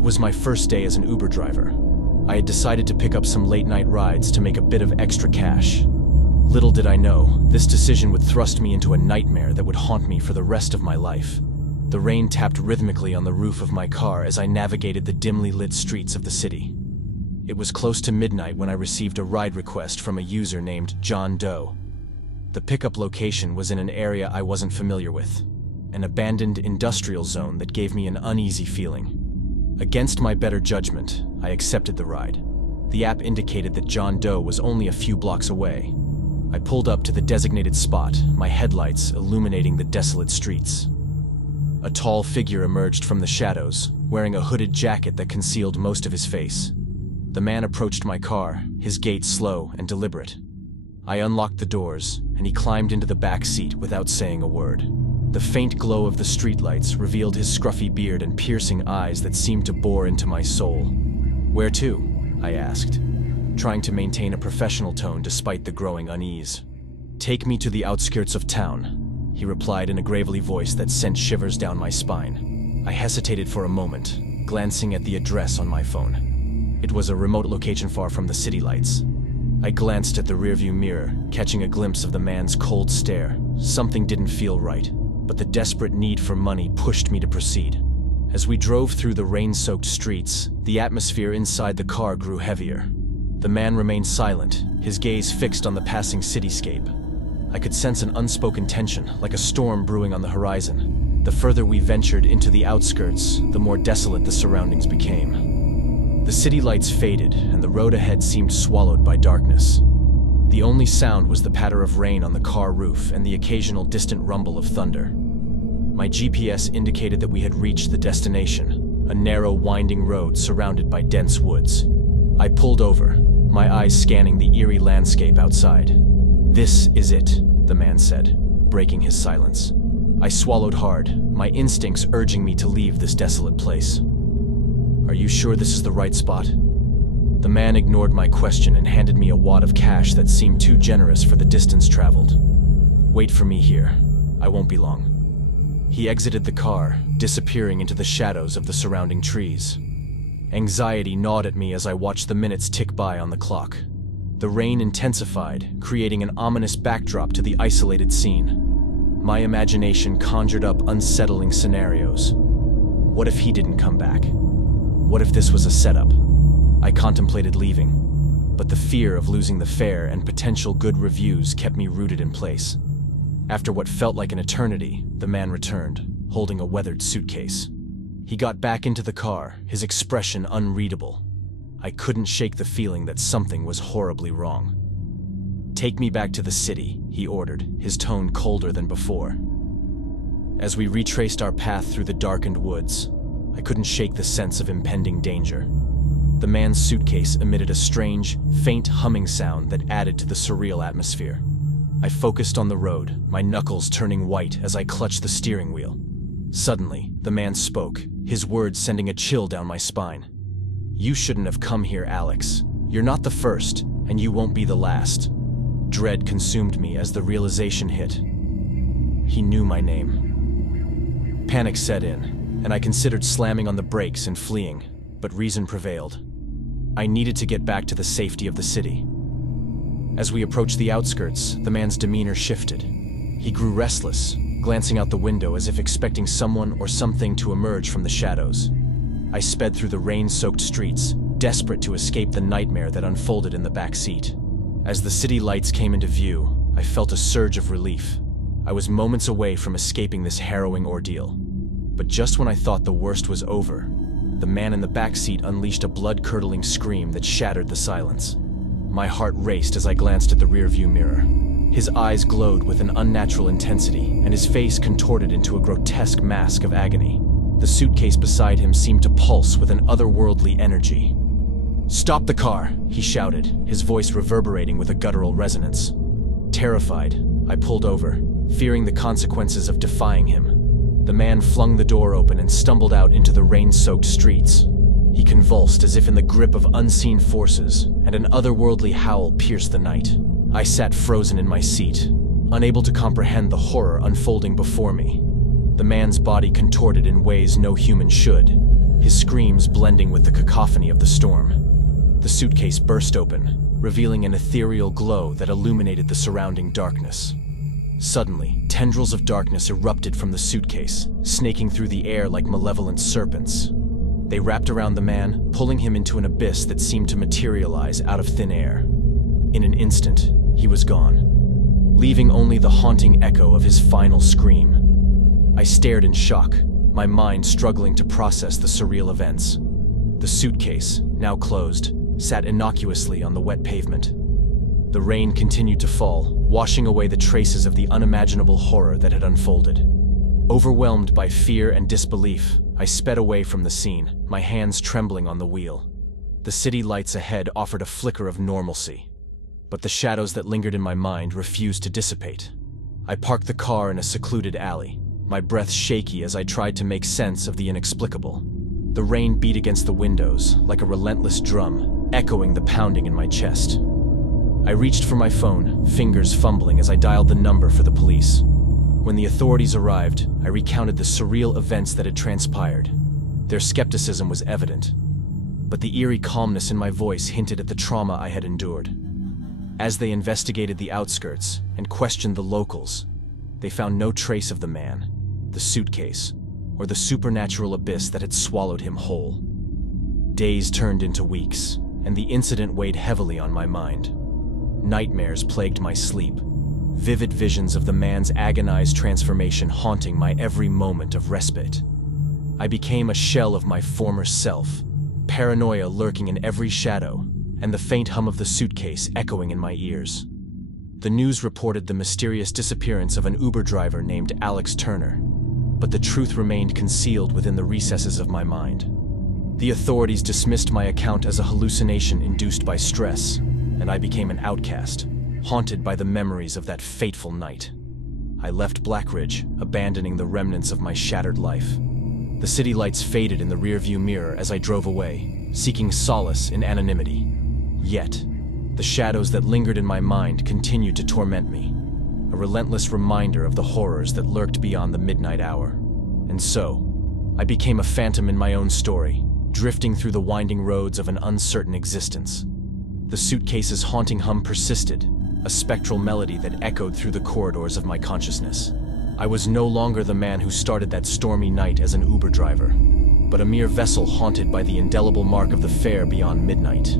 It was my first day as an Uber driver. I had decided to pick up some late-night rides to make a bit of extra cash. Little did I know, this decision would thrust me into a nightmare that would haunt me for the rest of my life. The rain tapped rhythmically on the roof of my car as I navigated the dimly lit streets of the city. It was close to midnight when I received a ride request from a user named John Doe. The pickup location was in an area I wasn't familiar with, an abandoned industrial zone that gave me an uneasy feeling. Against my better judgment, I accepted the ride. The app indicated that John Doe was only a few blocks away. I pulled up to the designated spot, my headlights illuminating the desolate streets. A tall figure emerged from the shadows, wearing a hooded jacket that concealed most of his face. The man approached my car, his gait slow and deliberate. I unlocked the doors, and he climbed into the back seat without saying a word. The faint glow of the streetlights revealed his scruffy beard and piercing eyes that seemed to bore into my soul. "Where to?" I asked, trying to maintain a professional tone despite the growing unease. "Take me to the outskirts of town," he replied in a gravelly voice that sent shivers down my spine. I hesitated for a moment, glancing at the address on my phone. It was a remote location far from the city lights. I glanced at the rearview mirror, catching a glimpse of the man's cold stare. Something didn't feel right, but the desperate need for money pushed me to proceed. As we drove through the rain-soaked streets, the atmosphere inside the car grew heavier. The man remained silent, his gaze fixed on the passing cityscape. I could sense an unspoken tension, like a storm brewing on the horizon. The further we ventured into the outskirts, the more desolate the surroundings became. The city lights faded, and the road ahead seemed swallowed by darkness. The only sound was the patter of rain on the car roof and the occasional distant rumble of thunder. My GPS indicated that we had reached the destination, a narrow, winding road surrounded by dense woods. I pulled over, my eyes scanning the eerie landscape outside. "This is it," the man said, breaking his silence. I swallowed hard, my instincts urging me to leave this desolate place. "Are you sure this is the right spot?" The man ignored my question and handed me a wad of cash that seemed too generous for the distance traveled. "Wait for me here. I won't be long." He exited the car, disappearing into the shadows of the surrounding trees. Anxiety gnawed at me as I watched the minutes tick by on the clock. The rain intensified, creating an ominous backdrop to the isolated scene. My imagination conjured up unsettling scenarios. What if he didn't come back? What if this was a setup? I contemplated leaving, but the fear of losing the fare and potential good reviews kept me rooted in place. After what felt like an eternity, the man returned, holding a weathered suitcase. He got back into the car, his expression unreadable. I couldn't shake the feeling that something was horribly wrong. "Take me back to the city," he ordered, his tone colder than before. As we retraced our path through the darkened woods, I couldn't shake the sense of impending danger. The man's suitcase emitted a strange, faint humming sound that added to the surreal atmosphere. I focused on the road, my knuckles turning white as I clutched the steering wheel. Suddenly, the man spoke, his words sending a chill down my spine. "You shouldn't have come here, Alex. You're not the first, and you won't be the last." Dread consumed me as the realization hit. He knew my name. Panic set in, and I considered slamming on the brakes and fleeing, but reason prevailed. I needed to get back to the safety of the city. As we approached the outskirts, the man's demeanor shifted. He grew restless, glancing out the window as if expecting someone or something to emerge from the shadows. I sped through the rain-soaked streets, desperate to escape the nightmare that unfolded in the back seat. As the city lights came into view, I felt a surge of relief. I was moments away from escaping this harrowing ordeal. But just when I thought the worst was over, the man in the back seat unleashed a blood-curdling scream that shattered the silence. My heart raced as I glanced at the rearview mirror. His eyes glowed with an unnatural intensity, and his face contorted into a grotesque mask of agony. The suitcase beside him seemed to pulse with an otherworldly energy. "Stop the car!" he shouted, his voice reverberating with a guttural resonance. Terrified, I pulled over, fearing the consequences of defying him. The man flung the door open and stumbled out into the rain-soaked streets. He convulsed as if in the grip of unseen forces, and an otherworldly howl pierced the night. I sat frozen in my seat, unable to comprehend the horror unfolding before me. The man's body contorted in ways no human should. his screams blending with the cacophony of the storm. The suitcase burst open, revealing an ethereal glow that illuminated the surrounding darkness. Suddenly, tendrils of darkness erupted from the suitcase, snaking through the air like malevolent serpents. They wrapped around the man, pulling him into an abyss that seemed to materialize out of thin air. In an instant, he was gone, leaving only the haunting echo of his final scream. I stared in shock, my mind struggling to process the surreal events. The suitcase, now closed, sat innocuously on the wet pavement. The rain continued to fall, washing away the traces of the unimaginable horror that had unfolded. Overwhelmed by fear and disbelief, I sped away from the scene, my hands trembling on the wheel. The city lights ahead offered a flicker of normalcy, but the shadows that lingered in my mind refused to dissipate. I parked the car in a secluded alley, my breath shaky as I tried to make sense of the inexplicable. The rain beat against the windows like a relentless drum, echoing the pounding in my chest. I reached for my phone, fingers fumbling as I dialed the number for the police. When the authorities arrived, I recounted the surreal events that had transpired. Their skepticism was evident, but the eerie calmness in my voice hinted at the trauma I had endured. As they investigated the outskirts and questioned the locals, they found no trace of the man, the suitcase, or the supernatural abyss that had swallowed him whole. Days turned into weeks, and the incident weighed heavily on my mind. Nightmares plagued my sleep, vivid visions of the man's agonized transformation haunting my every moment of respite. I became a shell of my former self, paranoia lurking in every shadow, and the faint hum of the suitcase echoing in my ears. The news reported the mysterious disappearance of an Uber driver named Alex Turner, but the truth remained concealed within the recesses of my mind. The authorities dismissed my account as a hallucination induced by stress, and I became an outcast, haunted by the memories of that fateful night. I left Blackridge, abandoning the remnants of my shattered life. The city lights faded in the rearview mirror as I drove away, seeking solace in anonymity. Yet, the shadows that lingered in my mind continued to torment me, a relentless reminder of the horrors that lurked beyond the midnight hour. And so, I became a phantom in my own story, drifting through the winding roads of an uncertain existence. The suitcase's haunting hum persisted, a spectral melody that echoed through the corridors of my consciousness. I was no longer the man who started that stormy night as an Uber driver, but a mere vessel haunted by the indelible mark of the fare beyond midnight.